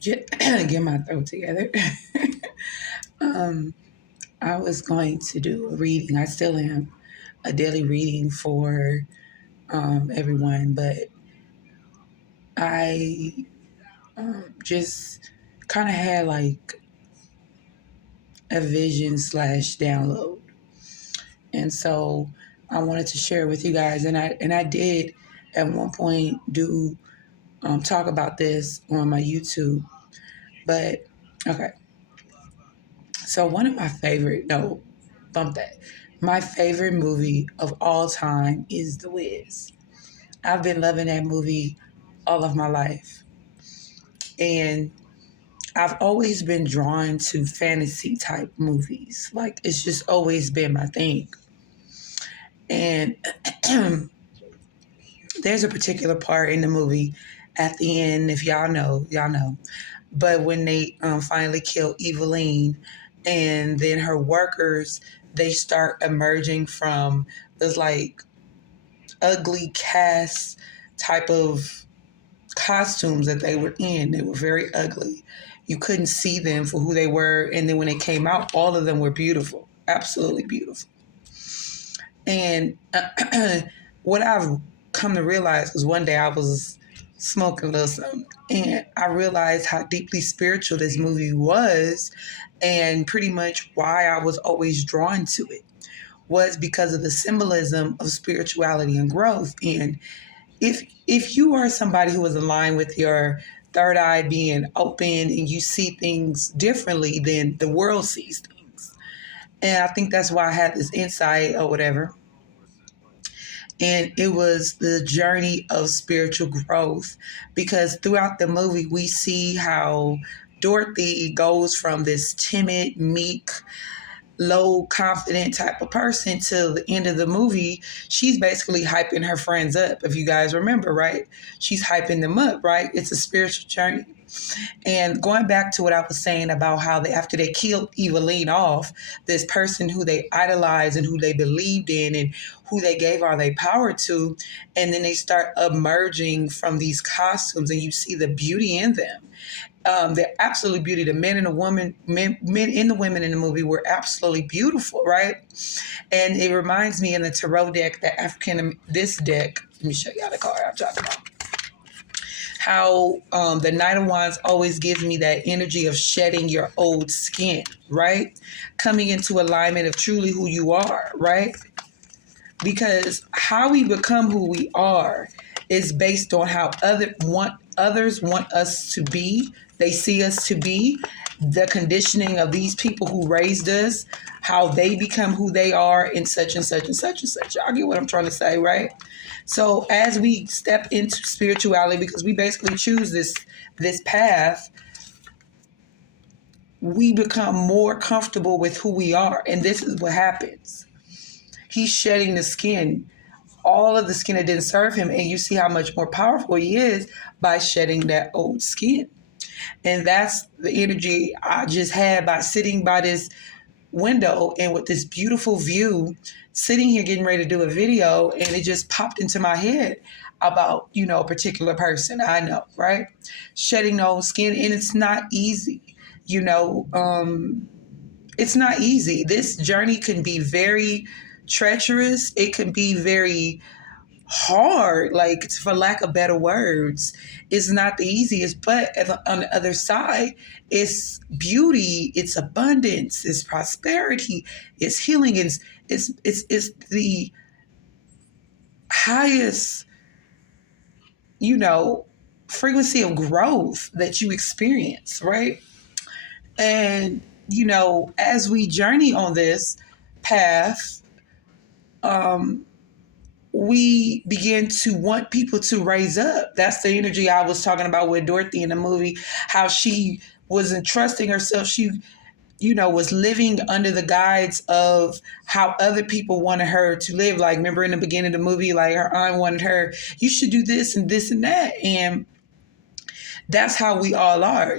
Get my throat together. um, I was going to do a reading. I still am a daily reading for everyone, but I just kind of had like a vision slash download, and so I wanted to share with you guys. And I did at one point do talk about this on my YouTube, but okay. So one of my favorite, no, bump that. My favorite movie of all time is The Wiz. I've been loving that movie all of my life. And I've always been drawn to fantasy type movies. Like it's just always been my thing. And there's a particular part in the movie at the end, if y'all know, y'all know. But when they finally kill Eveline, and then her workers, they start emerging from this like ugly cast type of costumes that they were in. They were very ugly. You couldn't see them for who they were. And then when they came out, all of them were beautiful, absolutely beautiful. And what I've come to realize was one day I was smoking a little something, and I realized how deeply spiritual this movie was, and pretty much why I was always drawn to it was because of the symbolism of spirituality and growth. And if you are somebody who is aligned with your third eye being open and you see things differently than the world sees things, and I think that's why I had this insight or whatever. And it was the journey of spiritual growth, because throughout the movie we see how Dorothy goes from this timid, meek, low confident type of person till the end of the movie. She's basically hyping her friends up, if you guys remember, right? She's hyping them up, right? It's a spiritual journey. And going back to what I was saying about how after they killed Eveline off, this person who they idolized and who they believed in and who they gave all their power to, and then they start emerging from these costumes and you see the beauty in them. They're absolutely beauty. The men and the women, men and the women in the movie were absolutely beautiful, right? And it reminds me in the tarot deck, this deck, let me show y'all the card I'm talking about. How the Knight of Wands always gives me that energy of shedding your old skin, right? Coming into alignment of truly who you are, right? Because how we become who we are is based on how others want us to be. They see us to be, the conditioning of these people who raised us, how they become who they are in such and such and such and such. Y'all get what I'm trying to say, right? So as we step into spirituality, because we basically choose this path, we become more comfortable with who we are. And this is what happens. He's shedding the skin, all of the skin that didn't serve him, and you see how much more powerful he is by shedding that old skin. And that's the energy I just had by sitting by this window and with this beautiful view, sitting here getting ready to do a video, and it just popped into my head about, a particular person I know, right? Shedding the old skin, and it's not easy, it's not easy. This journey can be very treacherous. It can be very hard, like, for lack of better words. It's not the easiest, but on the other side, it's beauty, it's abundance, it's prosperity, it's healing, it's the highest, frequency of growth that you experience, right? And, as we journey on this path, we begin to want people to raise up. That's the energy I was talking about with Dorothy in the movie, how she wasn't trusting herself. She, was living under the guides of how other people wanted her to live. Like, remember in the beginning of the movie, like her aunt wanted her, you should do this and this and that. And that's how we all are,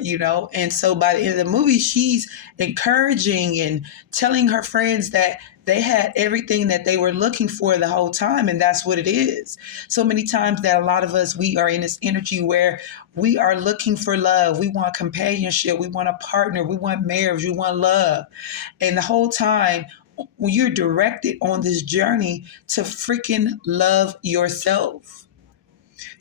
And so by the end of the movie, she's encouraging and telling her friends that They had everything that they were looking for the whole time, and that's what it is. So many times that a lot of us, we are in this energy where we are looking for love. We want companionship. We want a partner. We want marriage. We want love. And the whole time, when you're directed on this journey to freaking love yourself,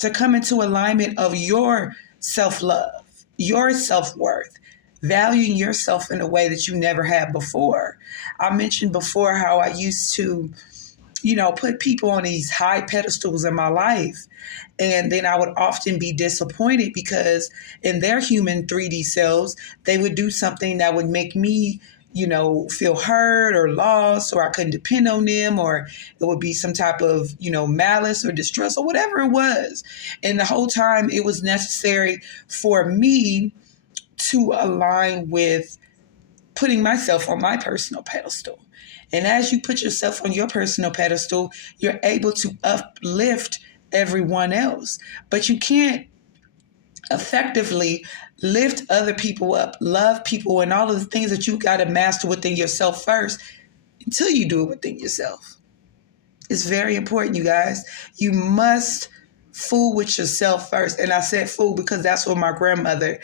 to come into alignment of your self love, your self worth, valuing yourself in a way that you never had before. I mentioned before how I used to, put people on these high pedestals in my life. And then I would often be disappointed because in their human 3D selves, they would do something that would make me, feel hurt or lost, or I couldn't depend on them, or it would be some type of, malice or distrust or whatever it was. And the whole time it was necessary for me to align with putting myself on my personal pedestal. And as you put yourself on your personal pedestal, you're able to uplift everyone else. But you can't effectively lift other people up, love people, and all of the things that you got to master within yourself first until you do it within yourself. It's very important, you guys. You must fool with yourself first. And I said fool because that's what my grandmother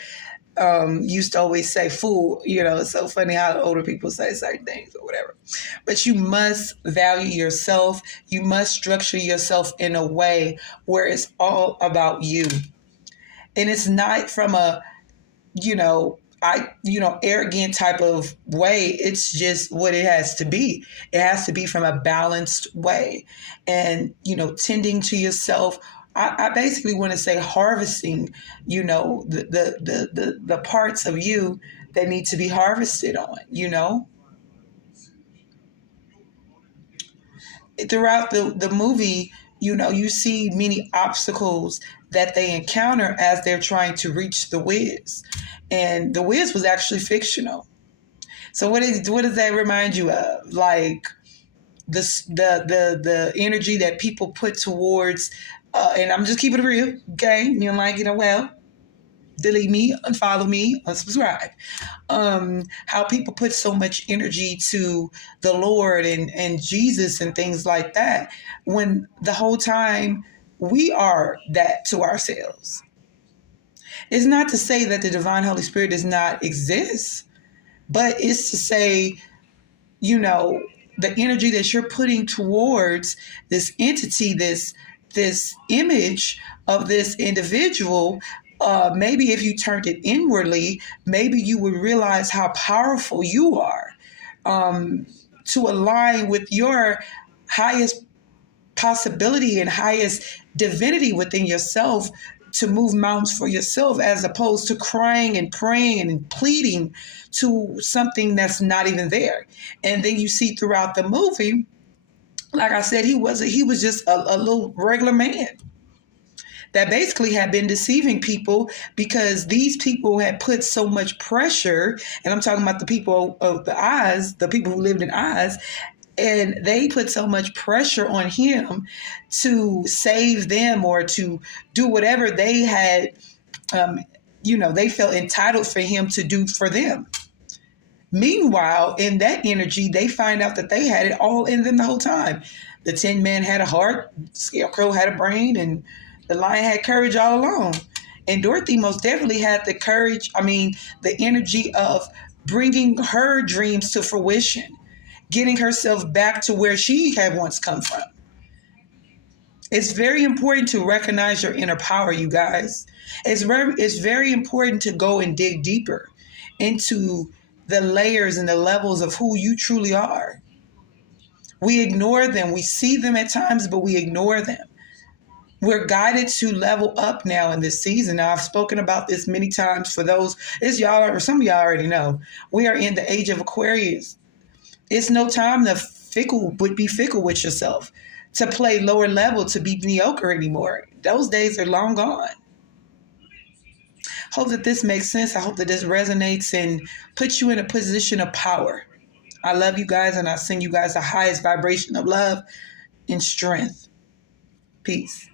used to always say, fool. It's so funny how older people say certain things or whatever. But you must value yourself. You must structure yourself in a way where it's all about you. And it's not from a, arrogant type of way. It's just what it has to be. It has to be from a balanced way. And, tending to yourself, I basically want to say harvesting, the parts of you that need to be harvested on. Throughout the movie, you see many obstacles that they encounter as they're trying to reach the Wiz. And the Wiz was actually fictional. So what does that remind you of? Like the energy that people put towards, and I'm just keeping it real, okay? Well, delete me, unfollow me, unsubscribe. How people put so much energy to the Lord and Jesus and things like that, when the whole time we are that to ourselves. It's not to say that the divine Holy Spirit does not exist, but it's to say, the energy that you're putting towards this entity, this image of this individual, maybe if you turned it inwardly, maybe you would realize how powerful you are, to align with your highest possibility and highest divinity within yourself, to move mountains for yourself, as opposed to crying and praying and pleading to something that's not even there. And then you see throughout the movie, like I said, he was just a little regular man that basically had been deceiving people, because these people had put so much pressure, and I'm talking about the people of the Oz, the people who lived in Oz, and they put so much pressure on him to save them or to do whatever they had, they felt entitled for him to do for them. Meanwhile, in that energy, they find out that they had it all in them the whole time. The Tin Man had a heart, Scarecrow had a brain, and the Lion had courage all along. And Dorothy most definitely had the energy of bringing her dreams to fruition, getting herself back to where she had once come from. It's very important to recognize your inner power, you guys. It's very important to go and dig deeper into the layers and the levels of who you truly are. We ignore them. We see them at times, but we ignore them. We're guided to level up now in this season. Now, I've spoken about this many times. For those, some of y'all already know, we are in the age of Aquarius. It's no time to be fickle with yourself, to play lower level, to be mediocre anymore. Those days are long gone. Hope that this makes sense. I hope that this resonates and puts you in a position of power. I love you guys, and I send you guys the highest vibration of love and strength. Peace.